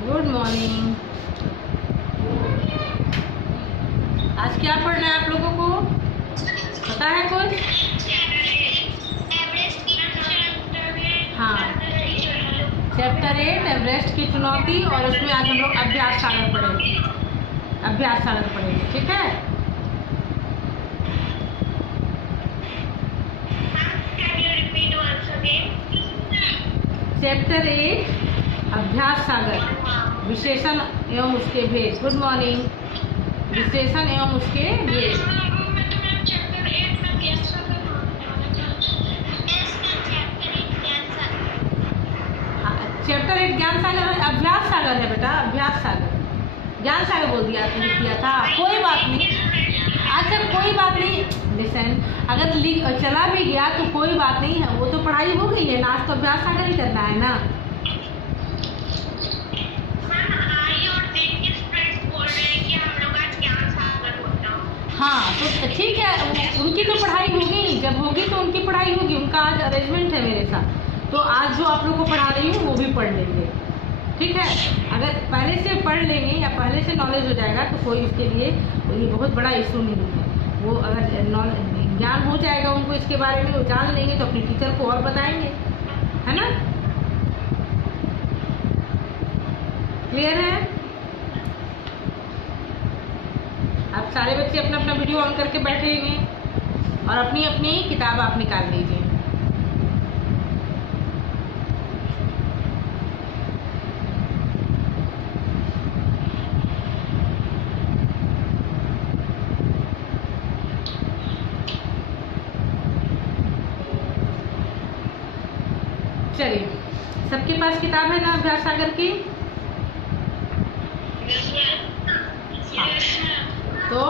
Good morning. आज क्या पढ़ना है आप लोगों को, पता है कुछ? हाँ, चैप्टर 8 एवरेस्ट की चुनौती, और उसमें आज हम लोग अभ्यास सागर पढ़ेंगे। अभ्यास सागर पढ़ेंगे, ठीक है? चैप्टर 8 अभ्यास सागर, विशेषण एवं उसके भेद। Good morning. विशेषण एवं उसके भेद। चैप्टर 8 ज्ञान सागर, अभ्यास सागर है बेटा, अभ्यास सागर। ज्ञान सागर बोल दिया, तुमने किया था, कोई बात नहीं। अच्छा कोई बात नहीं, लिसन, अगर चला भी गया तो कोई बात नहीं है, वो तो पढ़ाई हो गई है ना, आज तो अभ्यास सागर ही करना है ना। हाँ तो ठीक है, उनकी तो पढ़ाई होगी, जब होगी तो उनकी पढ़ाई होगी, उनका आज अरेंजमेंट है मेरे साथ, तो आज जो आप लोग को पढ़ा रही हूँ वो भी पढ़ लेंगे, ठीक है? अगर पहले से पढ़ लेंगे या पहले से नॉलेज हो जाएगा तो कोई इसके लिए ये बहुत बड़ा इशू नहीं है। वो अगर ज्ञान हो जाएगा उनको इसके बारे में, वो जान लेंगे तो अपनी टीचर को और बताएंगे, है ना? क्लियर है? आप सारे बच्चे अपना अपना वीडियो ऑन करके बैठे हैं और अपनी अपनी किताब आप निकाल लीजिए। चलिए, सबके पास किताब है ना अभ्यास सागर की? हाँ, तो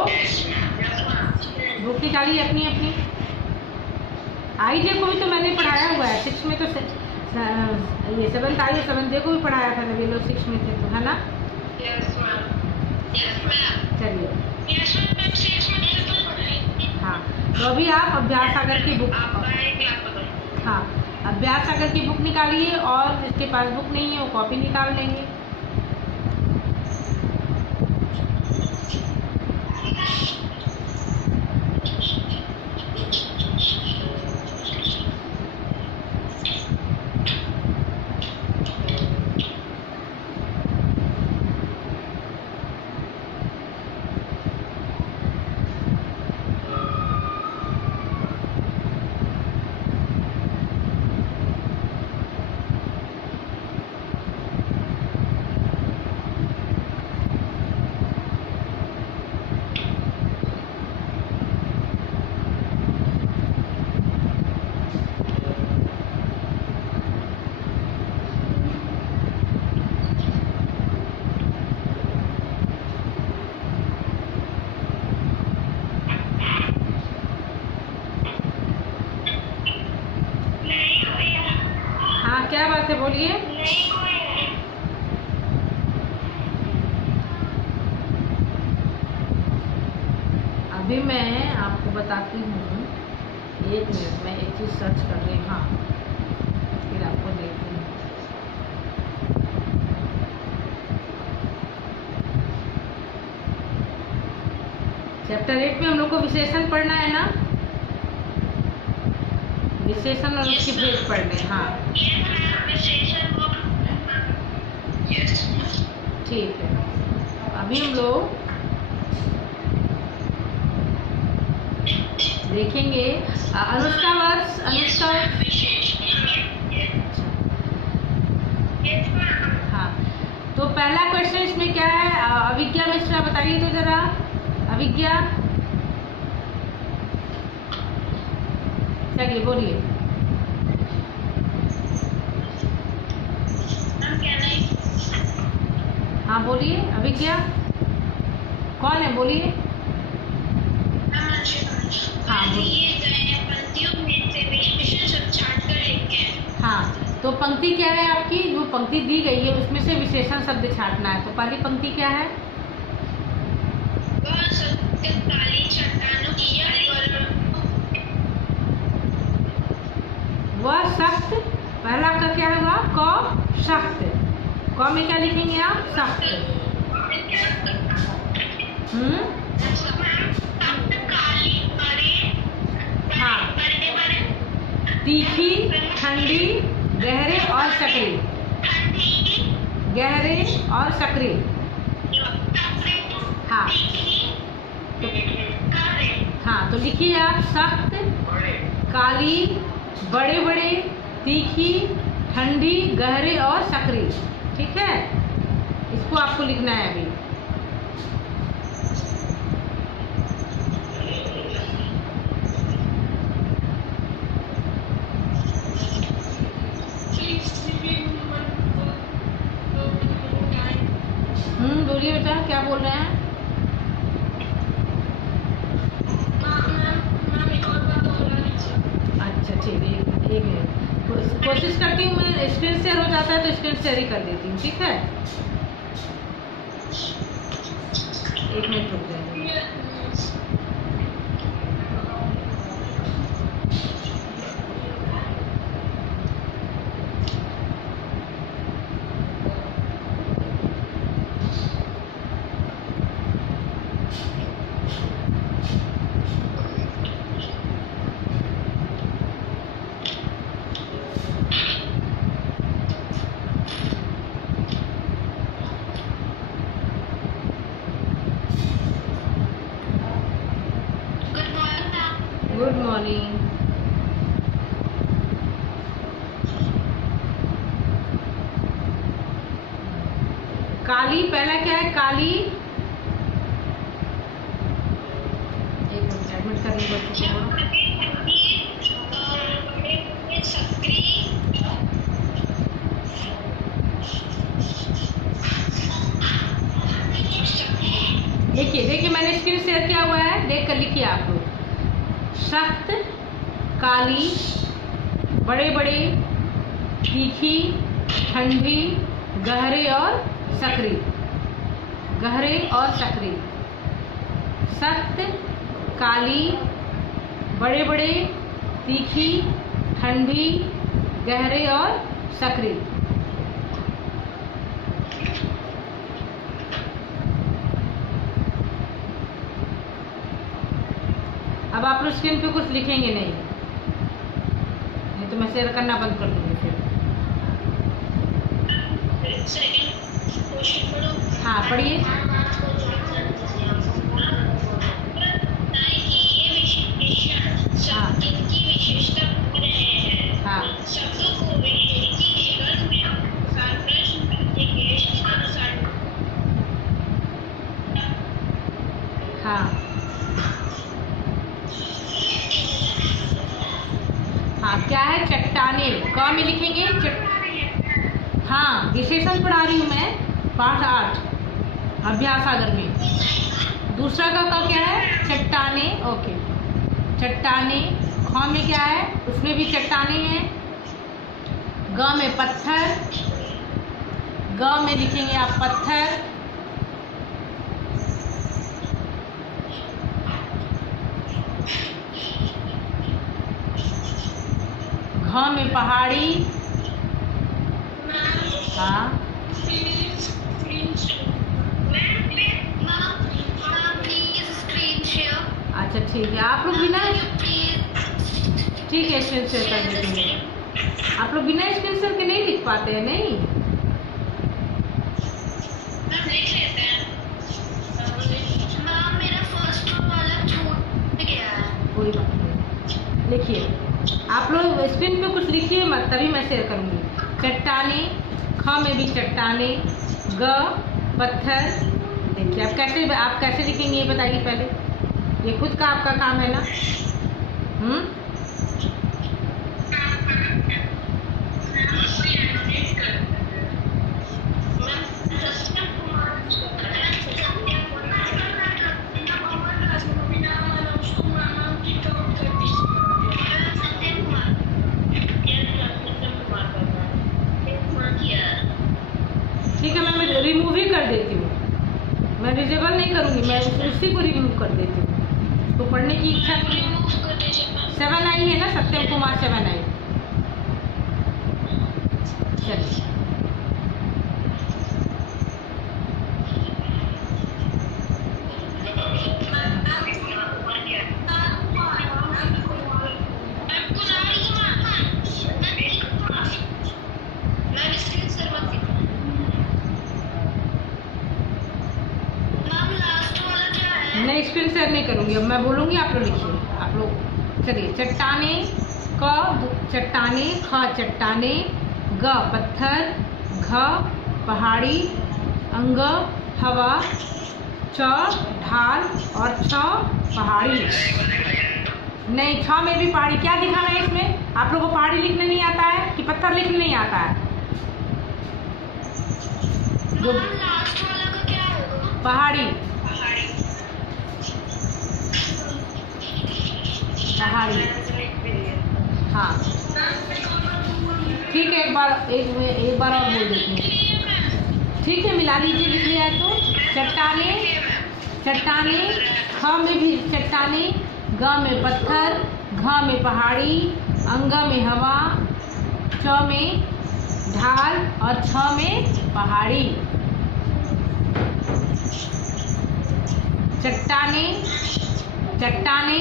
बुक निकालिए अपनी अपनी। आईजे को भी तो मैंने पढ़ाया हुआ है, 6 में तो ये 7th आई 7th को भी पढ़ाया था जब ये लोग 6 में थे, तो है ना? चलिए, हाँ तो अभी आप अभ्यास सागर की बुक, हाँ अभ्यास सागर की बुक निकालिए, और जिसके पास बुक नहीं है वो कॉपी निकाल लेंगे। क्या बात है, बोलिए। अभी मैं आपको बताती हूँ, 1 मिनट में एक चीज़ सर्च कर रही, हाँ फिर आपको देखती हूँ। चैप्टर 8 में हम लोग को विशेषण पढ़ना है ना, विशेषण और उसके भेद पढ़ने। हाँ ठीक है, अभी हम लोग देखेंगे अनुष्का वर्ष, अनुष्का। हाँ तो पहला क्वेश्चन इसमें क्या है, अभिज्ञा मिश्रा बताइए तो जरा। अभिज्ञा, चलिए बोलिए। हाँ बोलिए अभिज्ञा, कौन है, बोलिए। हाँ हाँ तो पंक्ति क्या है आपकी, जो पंक्ति दी गई है उसमें से विशेषण शब्द छांटना है। तो पहली पंक्ति क्या है? क सख्त, क में क्या लिखेंगे आप? सख्त। हाँ, तीखी, ठंडी, गहरे और सकरी, गहरे और सकरी। हाँ हाँ, तो लिखिए आप सख्त, काली, बड़े बड़े, तीखी, ठंडी, गहरे और सकरी। ठीक है, इसको आपको लिखना है अभी। बोलिए बेटा, क्या बोल रहे हैं? अच्छा ठीक है, एक मिनट कोशिश करती हूँ मैं। स्क्रीन शेयर हो जाता है तो स्क्रीन शेयर ही कर देती हूँ। ठीक है, एक मिनट रुक जाइए। Good morning. काली, पहला क्या है? काली, एक मिनट एडमिट करनी पड़ती है। देखिए मैंने स्क्रीन शेयर किया हुआ है, देख कर लिखिए आप लोग। सख्त, काली, बड़े बड़े, तीखी, ठंडी, गहरे और सकरी, गहरे और सकरी। सख्त, काली, बड़े बड़े, तीखी, ठंडी, गहरे और सकरी। अब आप लोग स्क्रीन पे कुछ लिखेंगे नहीं तो मैं शेयर करना बंद कर दूंगी फिर। हाँ पढ़िए। हाँ हाँ हाँ, क्या है? चट्टाने, क में लिखेंगे हाँ, विशेषण पढ़ा रही हूँ मैं, पाठ 8 अभ्यास सागर में। दूसरा का क्या है? चट्टाने। ओके, चट्टाने। ख में क्या है? उसमें भी चट्टाने हैं। ग में पत्थर, ग में लिखेंगे आप पत्थर। घ में पहाड़ी। हाँ अच्छा ठीक है, आप लोग बिना ठीक है स्क्रीन शेयर कर देते हैं। आप लोग बिना स्क्रीन शेयर के नहीं लिख पाते हैं? नहीं कोई बात नहीं, लिखिए आप लोग स्क्रीन पे कुछ लिखिए मत, तभी मैं शेयर करूंगी। चट्टाने, ख में भी चट्टाने, ग पत्थर। देखिए आप कैसे लिखेंगे ये बताइए पहले, ये खुद का आपका काम है ना। ठीक है, मैं रिमूव ही कर देती हूँ, मैं डिसेबल नहीं करूँगी, मैं उसी को रिमूव कर देती हूँ। तो पढ़ने की इच्छा नहीं है। 7 आई है ना, सत्यम कुमार 7 आई। चलिए मैं स्क्रीन शेयर नहीं करूंगी, अब मैं बोलूंगी आप लोग लिखिए। आप लोग चलिए, चट्टाने क चट्टाने, ख चट्टाने, ग पत्थर, घ पहाड़ी, अंग हवा, च ढाल और छ पहाड़ी। नहीं, छ में भी पहाड़ी। क्या दिखाना है इसमें? आप लोगों को पहाड़ी लिखने नहीं आता है कि पत्थर लिखने नहीं आता है? जो लास्ट वाला का क्या होगा? पहाड़ी, पहाड़ी। हाँ ठीक है, एक बार और बोल देती हूँ। ठीक है, मिला लीजिए, लिख लिया है तो। चट्टाने, चट्टाने, ख में भी चट्टाने, ग में पत्थर, घ में पहाड़ी, अंग में हवा, च में ढाल और छ में पहाड़ी। चट्टाने, चट्टाने,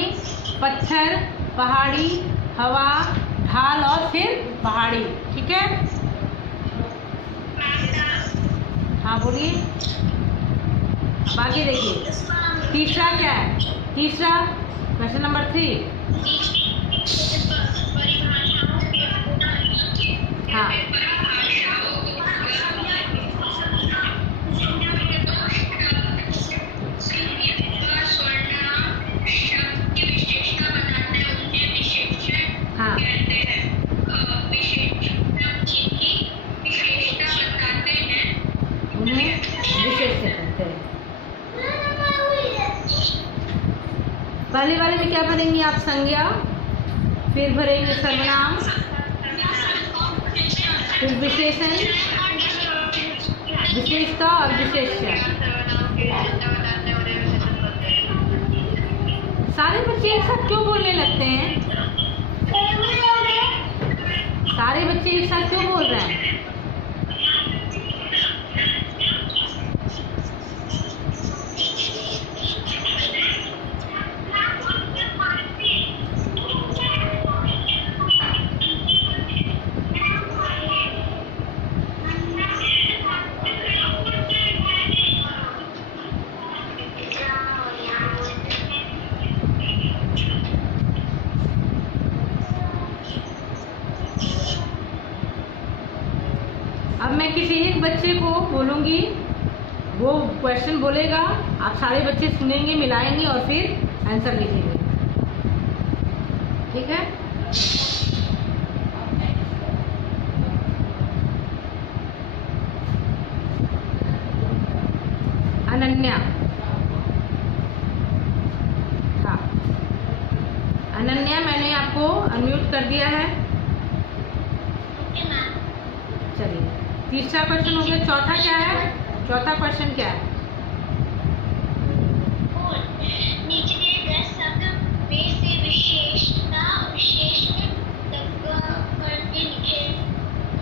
पत्थर, पहाड़ी, हवा, ढाल और फिर पहाड़ी। ठीक है, हाँ बोलिए। बाकी देखिए, तीसरा क्या है? तीसरा क्वेश्चन नंबर 3। हाँ हाँ उन्हें विशेष से कहते हैं। पहले वाले में क्या भरेंगे आप? संज्ञा, फिर भरेंगे सर्वनाम, फिर विशेषण, विशेषता और विशेष्य। सारे बच्चे एक साथ क्यों बोलने लगते हैं? सारे बच्चे एक साथ क्यों बोल रहे हैं? अब मैं किसी एक बच्चे को बोलूंगी, वो क्वेश्चन बोलेगा, आप सारे बच्चे सुनेंगे, मिलाएंगे और फिर आंसर लिखेंगे। ठीक है? अनन्या, हाँ अनन्या, मैंने आपको अनम्यूट कर दिया है। चलिए, तीसरा क्वेश्चन हो गया। चौथा क्या है? चौथा क्वेश्चन क्या है? नीचे दिए गए शब्द में से विशेषता विशेषण करके लिखे।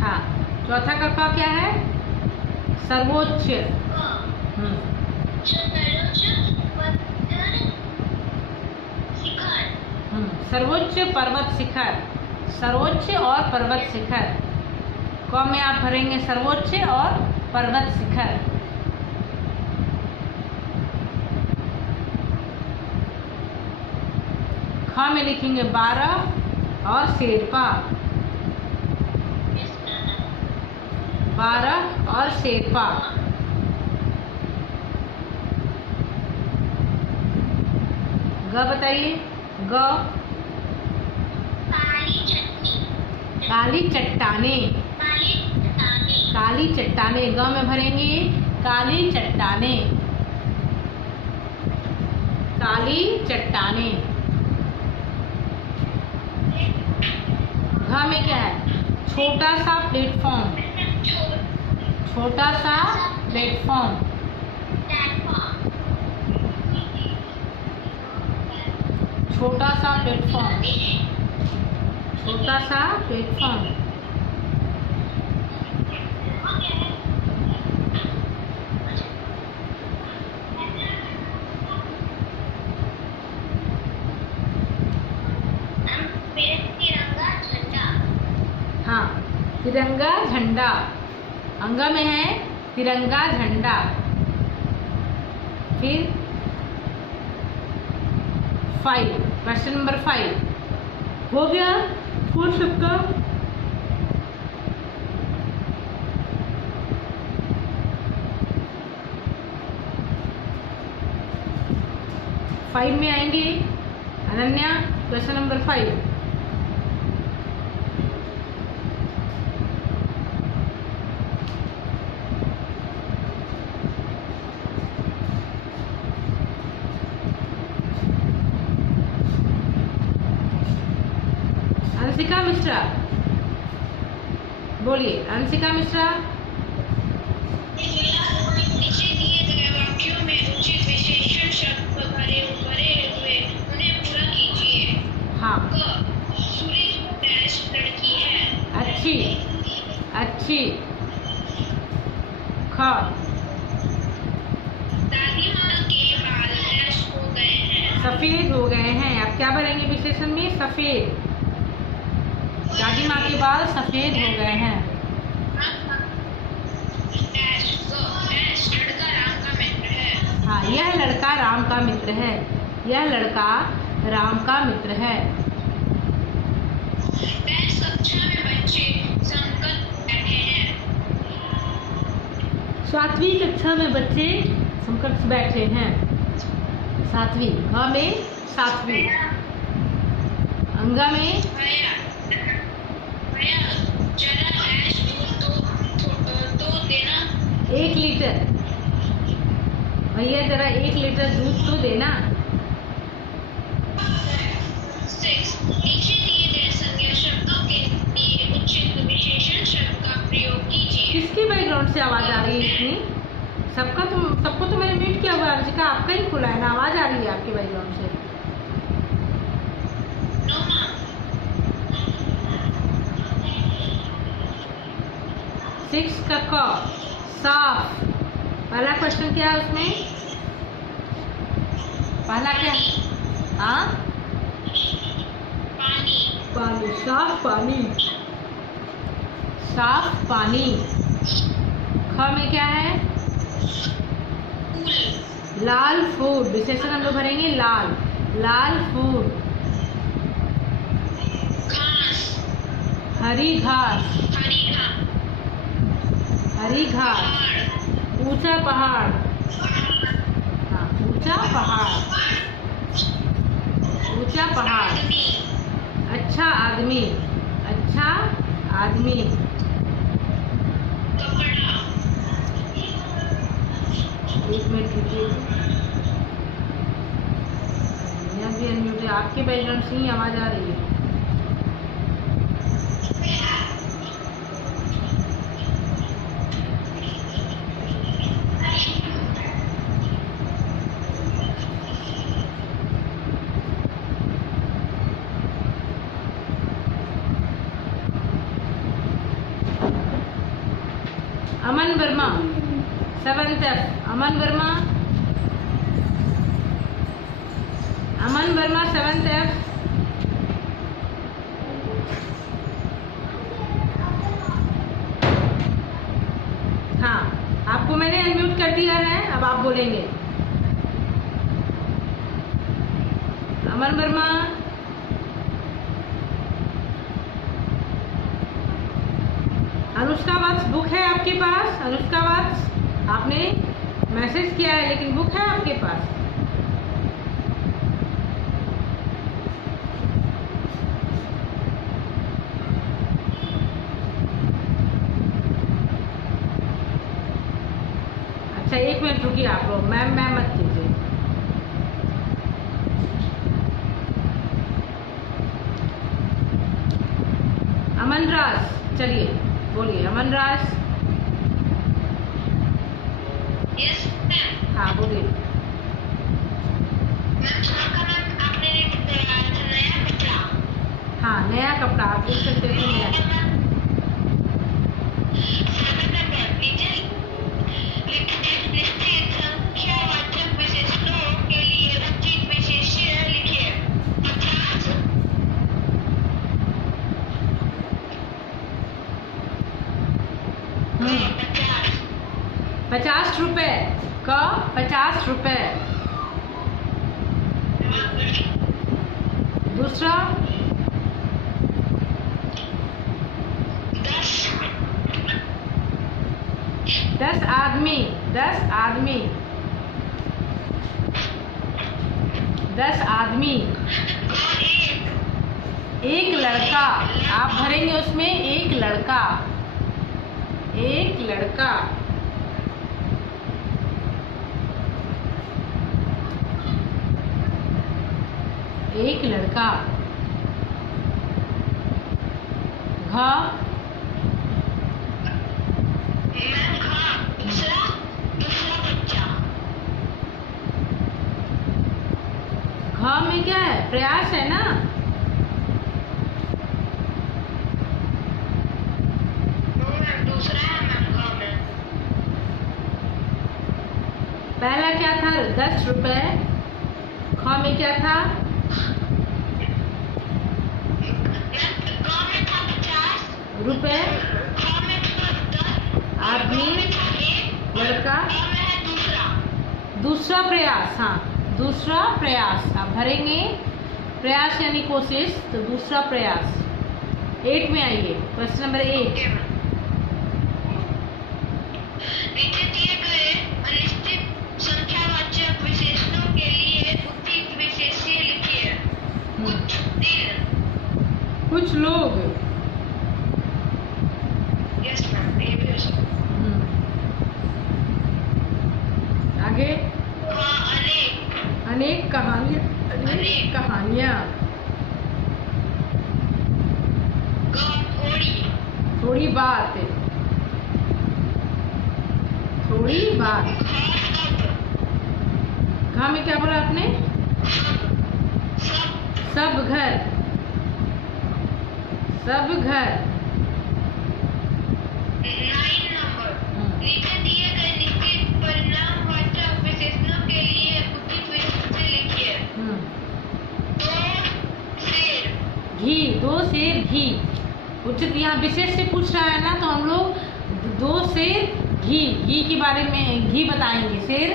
हाँ, चौथा का क्या है? सर्वोच्च। सर्वोच्च पर्वत शिखर, सर्वोच्च और पर्वत शिखर। क में आप भरेंगे सर्वोच्च और पर्वत शिखर। ख में लिखेंगे 12 और शेरपा, 12 और शेरपा। ग बताइए। ग काली चट्टाने, काली चट्टाने। ग में भरेंगे काली चट्टाने, काली चट्टाने। घ में क्या है? छोटा सा प्लेटफॉर्म, छोटा सा प्लेटफॉर्म, छोटा सा प्लेटफॉर्म, छोटा सा प्लेटफॉर्म। तिरंगा झंडा। अंगा में है तिरंगा झंडा। फिर 5, क्वेश्चन नंबर 5 हो गया। 4 सबका। फाइव में आएंगे अनन्या, क्वेश्चन नंबर 5। अंशिका मिश्रा बोलिए। अंशिका मिश्रा। नीचे दिए गए वाक्यों में उचित विशेषण शब्द भरे हुए उन्हें पूरा कीजिए। हाँ। सूरज डैश लड़की है। अच्छी। अच्छी। ख। दादी माँ के बाल डैश हो गए हैं। सफेद हो गए हैं। आप क्या भरेंगे विशेषण में? सफेद। दादी माँ के बाल सफेद हो गए हैं। लड़का राम का मित्र है। हाँ, यह लड़का राम का मित्र है। यह लड़का राम का मित्र है। कक्षा में बच्चे संगत बैठे हैं। 7वीं कक्षा में बच्चे समकक्ष बैठे हैं। 7वीं। घ में 7वीं। अंगा में जरा डैश दूध तो देना। 1 लीटर। भैया जरा 1 लीटर दूध तो देना। 6 नीचे दिए गए संज्ञा शब्दों के लिए उचित विशेषण शब्द का प्रयोग कीजिए। किसकी बैकग्राउंड से आवाज आ रही है इतनी? सबको तो मैंने म्यूट किया हुआ है। अंशिका आपका ही खुला है ना, आवाज आ रही है आपके बैकग्राउंड से। No ma'am. 6 का क, साफ। पहला क्वेश्चन क्या है उसमें? पहला क्या? हाँ, पानी। पानी। साफ पानी। साफ पानी। ख में क्या है? फूल। लाल फूल। विशेषण हम लोग भरेंगे लाल। लाल फूल। घास। हरी घास। हरी घास। हरी घास। ऊंचा पहाड़। हाँ, ऊंचा पहाड़। ऊंचा पहाड़। आदमी। अच्छा आदमी। अच्छा आदमी। कपड़ा। 1 मिनट रुकिए। यहाँ भी अनम्यूट है। आपके बैकग्राउंड से ही आवाज आ रही है। अमन वर्मा 7th F। अमन वर्मा। अमन वर्मा 7th F। हाँ, आपको मैंने अनम्यूट कर दिया है, अब आप बोलेंगे। अमन वर्मा। अनुष्का वत्स बुक है आपके पास? अनुष्का वत्स, आपने मैसेज किया है लेकिन बुक है आपके पास? अच्छा, 1 मिनट रुकिए आप लोग। मैम मत कीजिए। अमन राज, चलिए बोलिए। अमन राज। Yes ma'am. हाँ बोलिए। मैम आपने नया कपड़ा। हाँ, नया कपड़ा। आप देख सकते हैं नया कपड़ा। निश्चित संख्यावाचक विशेषणों के लिए उचित विशेषण लिखिए। 50। 50 रुपए का 50 रुपए। दूसरा 10 आदमी 10 आदमी 10 आदमी। एक लड़का, आप भरेंगे उसमें एक लड़का, एक लड़का। एक लड़का। घ घ में क्या है? प्रयास है ना। पहला क्या था? 10 रुपए। ख में क्या था? रुपए, आदमी, लड़का। दूसरा प्रयास, हाँ दूसरा प्रयास आप भरेंगे। प्रयास यानी कोशिश, तो दूसरा प्रयास। 8 में आइए, प्रश्न नंबर 8। नीचे दिए गए अनिश्चित संख्यावाचक विशेषणों के लिए उपयुक्त विशेष्य लिखिए। कुछ दिन, कुछ लोग। यस मैम, ये भी हो सकता है। आगे अनेक, अनेक कहानियाँ, अनेक कहानियाँ। थोड़ी, थोड़ी बात, थोड़ी बात। घ में क्या बोला आपने? सब घर, सब घर। 9 नंबर, नीचे दिए गए निश्चित परिणामवाचक विशेषणों के लिए उचित विशेष्य लिखिए। 2 शेर, घी, 2 शेर घी। उचित, यहाँ विशेष से पूछ रहा है ना, तो हम लोग 2 शेर घी, घी के बारे में घी बताएंगे। शेर,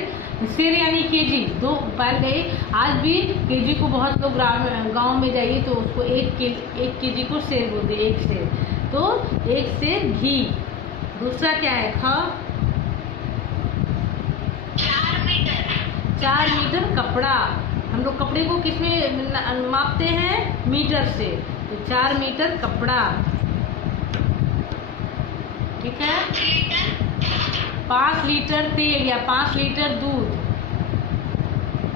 शेर यानी केजी। दो पहले, आज भी केजी को बहुत लोग गांव में जाइए तो उसको एक केजी को शेर बोलते हैं, एक शेर। तो एक शेर घी। दूसरा क्या है? ख 4 मीटर, 4 मीटर कपड़ा। हम लोग कपड़े को किसमें मापते हैं? मीटर से। तो 4 मीटर कपड़ा। ठीक है। 5 लीटर तेल या 5 लीटर दूध,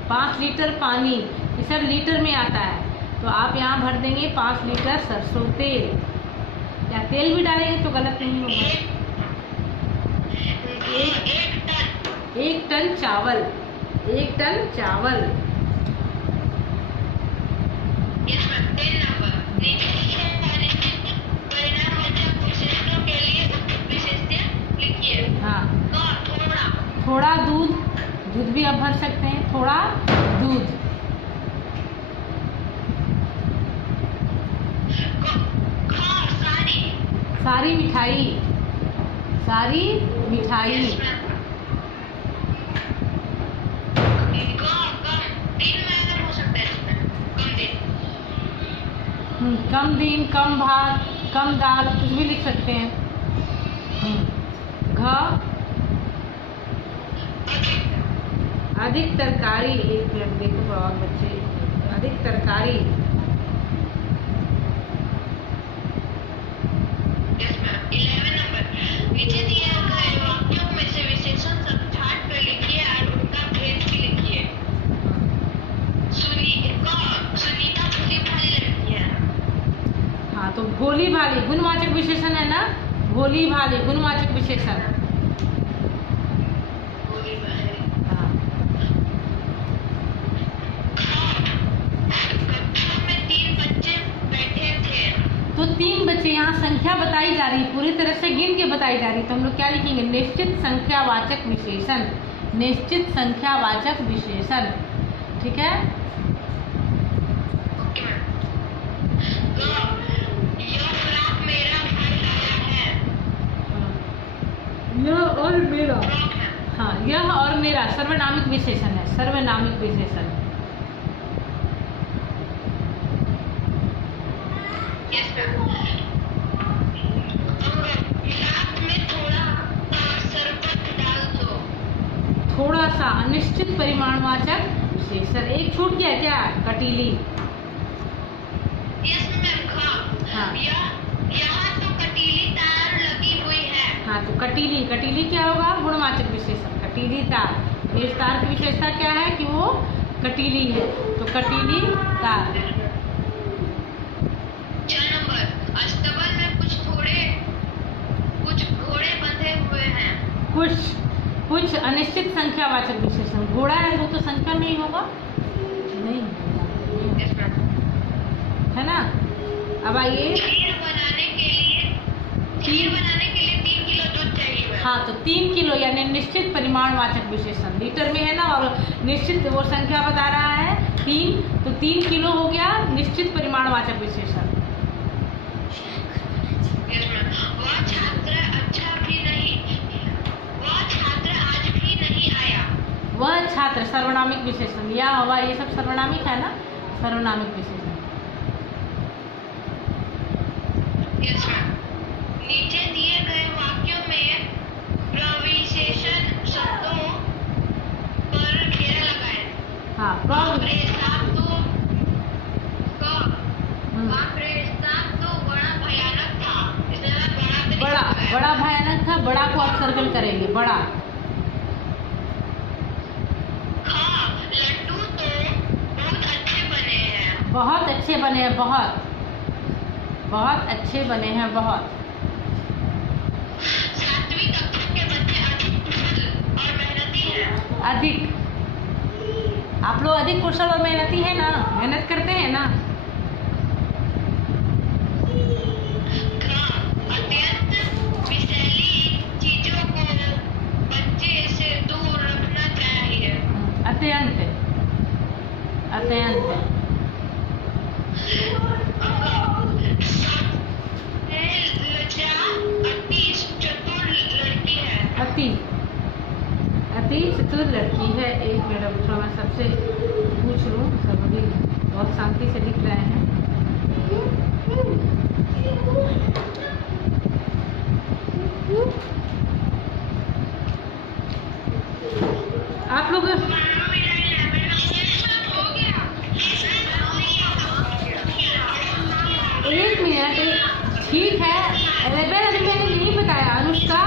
5 लीटर पानी, ये सब लीटर में आता है। तो आप यहाँ भर देंगे 5 लीटर सरसों तेल, या तेल भी डालेंगे तो गलत नहीं होगा। 1 टन चावल, 1 टन चावल। Yes ma'am. 10 नंबर, नीचे परिणामवाचक विशेषणों के लिए उचित विशेष्य लिखिए। हाँ, थोड़ा, थोड़ा दूध, दूध भी आप भर सकते हैं। थोड़ा दूध। सारी, सारी मिठाई, सारी मिठाई। Yes ma'am. कम दिन में हो सकता है इसमें, कम दिन। कम दिन, कम भात, कम दाल, कुछ भी लिख सकते हैं। घ अधिक तरकारी। एक मिनट देखो थोड़ा और बच्चे। अधिक तरकारी। Yes ma'am. 11 नंबर, नीचे दिए गए वाक्यों में से विशेषण सब छाट कर लिखिए और उनका भेद भी लिखिए। सुनीता भोली भाली लड़की है। हाँ, तो भोली भाली गुणवाचक विशेषण है ना। भोली भाली गुणवाचक विशेषण। भोली भाली। हाँ, कक्षा में 3 बच्चे बैठे थे। तो 3 बच्चे, यहाँ संख्या बताई जा रही है, पूरी तरह से गिन के बताई जा रही है। तो हम लोग क्या लिखेंगे? निश्चित संख्यावाचक विशेषण, निश्चित संख्यावाचक विशेषण। ठीक है। Okay ma'am. यह फ्रॉक मेरा भाई लाया है। यह और मेरा। फ्रॉक है। मेरा सर्वनामिक विशेषण है, सर्वनामिक विशेषण। Yes ma'am. साथ में थोड़ा सरबत डाल दो। थोड़ा सा अनिश्चित परिमाणवाचक विशेषण। एक छूट गया क्या? कटीली। Yes ma'am. हाँ। यहाँ तो कटीली तार लगी हुई है। हाँ, तो कटीली, कटीली क्या होगा? गुणवाचक विशेषण। कटीली तार, इस तार की विशेषता क्या है कि वो कटीली है, तो कटीली तार। 4 नंबर, अस्तबल में कुछ घोड़े बंधे हुए हैं। कुछ अनिश्चित संख्यावाचक विशेषण। घोड़ा है वो तो संख्या में ही होगा, नहीं है ना? अब आइए, खीर बनाने के लिए 3 किलो दूध चाहिए। हाँ, तो 3 किलो यानी निश्चित परिमाणवाचक विशेषण। लीटर में है ना, और निश्चित वो संख्या बता रहा है 3, तो 3 किलो हो गया निश्चित परिमाणवाचक विशेषण। वह छात्र सर्वनामिक विशेषण। या हुआ, ये सब सर्वनामिक है ना, सर्वनामिक विशेषण। Yes ma'am. नीचे दिए गए वाक्यों में प्रविशेषण शब्दों पर घेरा लगाएं। हाँ, बड़ा भयानक था, इसलिए बड़ा भयानक था। बड़ा को आप सर्कल करेंगे, बड़ा। लड्डू तो बहुत अच्छे बने हैं। बहुत अच्छे बने हैं, बहुत अच्छे बने हैं, बहुत। 7वीं कक्षा के बच्चे अधिक कुशल और मेहनती हैं। अधिक, आप लोग अधिक कुशल और मेहनती है ना, मेहनत करते हैं ना। अत्यंत विषैली चीजों को बच्चे से दूर रखना चाहिए। अत्यंत, अति चतुर लड़की है। एक मिनट, थोड़ा मैं सबसे पूछ लूँ, सब अभी बहुत शांति से लिख रहे हैं। आप लोग एक मिनट, ठीक है। 11 अभी मैंने नहीं बताया अनुष्का,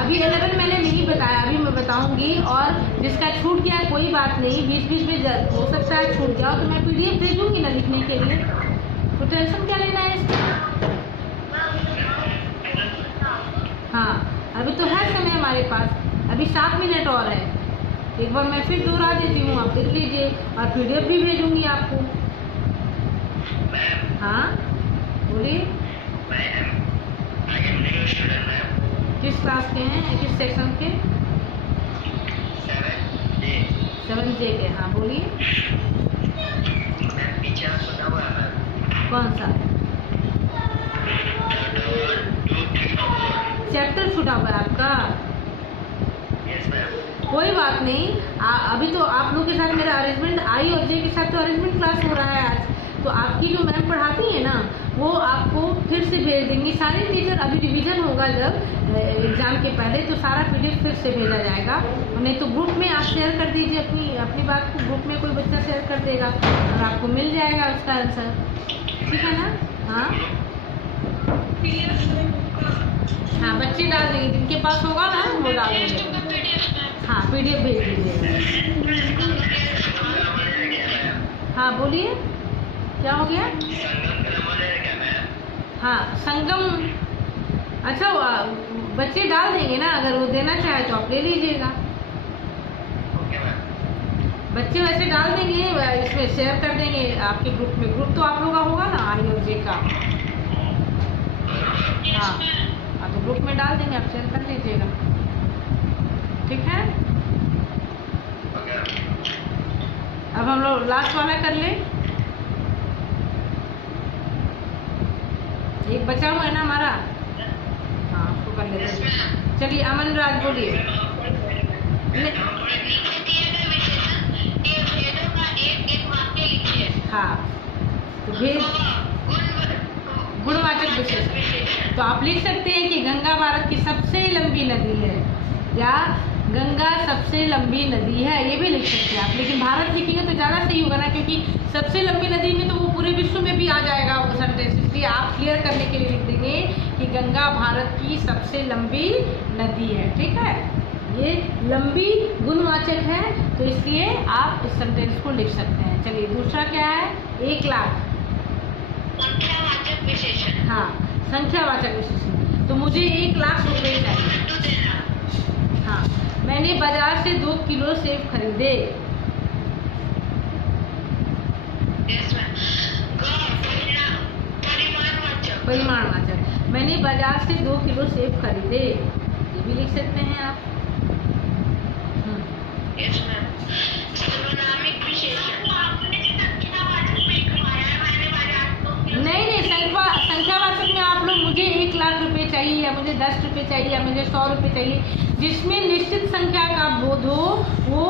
अभी 11 मैंने नहीं बताया, अभी मैं बताऊंगी। और जिसका छूट गया कोई बात नहीं, बीच में हो सकता है छूट जाओ, तो मैं PDF भेजूंगी ना लिखने के लिए, तो टेंशन क्या लेना है इसका। हाँ, अभी तो है समय हमारे पास, अभी 7 मिनट और है। एक बार मैं फिर दोहरा देती हूँ, आप लिख लीजिए, और PDF भी भेजूंगी आपको। हाँ बोलिए, किस क्लास के हैं, किस सेक्शन के? 7J के। हाँ बोलिए, कौन सा चैप्टर छूटा हुआ है आपका? कोई बात नहीं, अभी तो आप लोग के साथ मेरा अरेंजमेंट, I और J के साथ तो अरेंजमेंट क्लास हो रहा है आज, तो आपकी जो मैम पढ़ाती है ना, वो आपको फिर से भेज देंगी। सारे टीचर, अभी रिवीजन होगा जब एग्ज़ाम के पहले, तो सारा PDF फिर से भेजा जाएगा। नहीं तो ग्रुप में आप शेयर कर दीजिए अपनी बात को, ग्रुप में कोई बच्चा शेयर कर देगा और आपको मिल जाएगा उसका आंसर, ठीक है ना? हाँ हाँ, बच्चे डाल देंगे, जिनके पास होगा ना वो डाल देंगे। हाँ, PDF भेज दीजिएगा। हाँ बोलिए, क्या हो गया? हाँ, संगम, अच्छा बच्चे डाल देंगे ना, अगर वो देना चाहे तो आप ले लीजिएगा। बच्चे वैसे डाल देंगे, इसमें शेयर कर देंगे आपके ग्रुप में। ग्रुप तो आप लोग का होगा ना, I और J का। हाँ, तो ग्रुप में डाल देंगे, आप शेयर कर लीजिएगा, ठीक है? अब हम लोग लास्ट वाला कर ले, एक बचा हुआ है ना हमारा। हाँ, उसको कर लेते हैं। चलिए, अमन राज बोलिए। और नीचे दिए गए विशेषण के भेदों का एक एक वाक्य लिखिए। हाँ, तो भेद गुणवाचक विशेषण। तो आप लिख सकते हैं कि गंगा भारत की सबसे लंबी नदी है, या गंगा सबसे लंबी नदी है, ये भी लिख सकते हैं आप। लेकिन भारत लिखेंगे तो ज़्यादा सही होगा ना, क्योंकि सबसे लंबी नदी में तो वो पूरे विश्व में भी आ जाएगा वो सेंटेंस। इसलिए आप क्लियर करने के लिए लिख देंगे कि गंगा भारत की सबसे लंबी नदी है। ठीक है, ये लंबी गुणवाचक है, तो इसलिए आप इस सेंटेंस को लिख सकते हैं। चलिए दूसरा क्या है, 1 लाख। संख्यावाचक विशेषण। हाँ, संख्यावाचक विशेषण। तो मुझे 1 लाख रुपए चाहिए। हाँ, मैंने बाजार से 2 किलो सेब खरीदे। परिमाणवाचक। मैंने बाजार से 2 किलो सेब खरीदे, ये भी लिख सकते हैं आप। सर्वनामिक विशेषण। नहीं, संख्यावाचक में आप लोग मुझे 1 लाख रुपए चाहिए, या मुझे 10 रुपए चाहिए, या मुझे 100 रुपए चाहिए, जिसमें निश्चित संख्या का बोध हो वो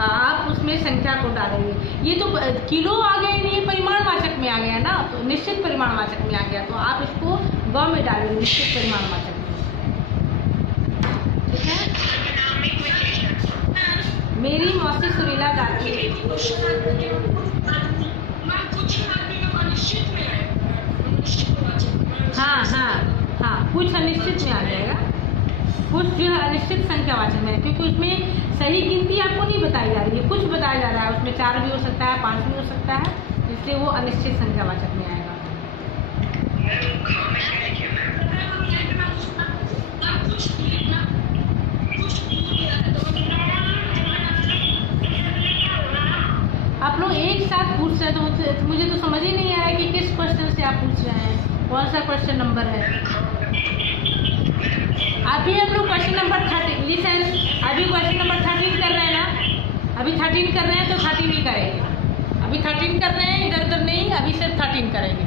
आप उसमें संख्या को डालेंगे। ये तो किलो आ गया नहीं, परिमाणवाचक में आ गया ना, तो निश्चित परिमाणवाचक में आ गया, तो आप इसको व में डालेंगे, निश्चित परिमाणवाचक में। ठीक है, मेरी मौसी सुरीला गाती है। हाँ, कुछ अनिश्चित में आ जाएगा, कुछ जो है अनिश्चित संख्यावाचक में है, क्योंकि उसमें सही गिनती आपको नहीं बताई जा रही है, कुछ बताया जा रहा है। उसमें 4 भी हो सकता है, 5 भी हो सकता है, इसलिए वो अनिश्चित संख्यावाचक में आएगा। आप लोग एक साथ पूछ रहे हैं, तो मुझे तो समझ ही नहीं आ रहा है कि किस क्वेश्चन से आप पूछ रहे हैं, कौन सा क्वेश्चन नंबर है। अभी हम लोग क्वेश्चन नंबर 13, लिसन, अभी क्वेश्चन नंबर 13 कर रहे हैं ना, अभी 13 कर रहे हैं तो 13 ही करेंगे। अभी 13 कर रहे हैं, इधर उधर नहीं, अभी सिर्फ 13 करेंगे।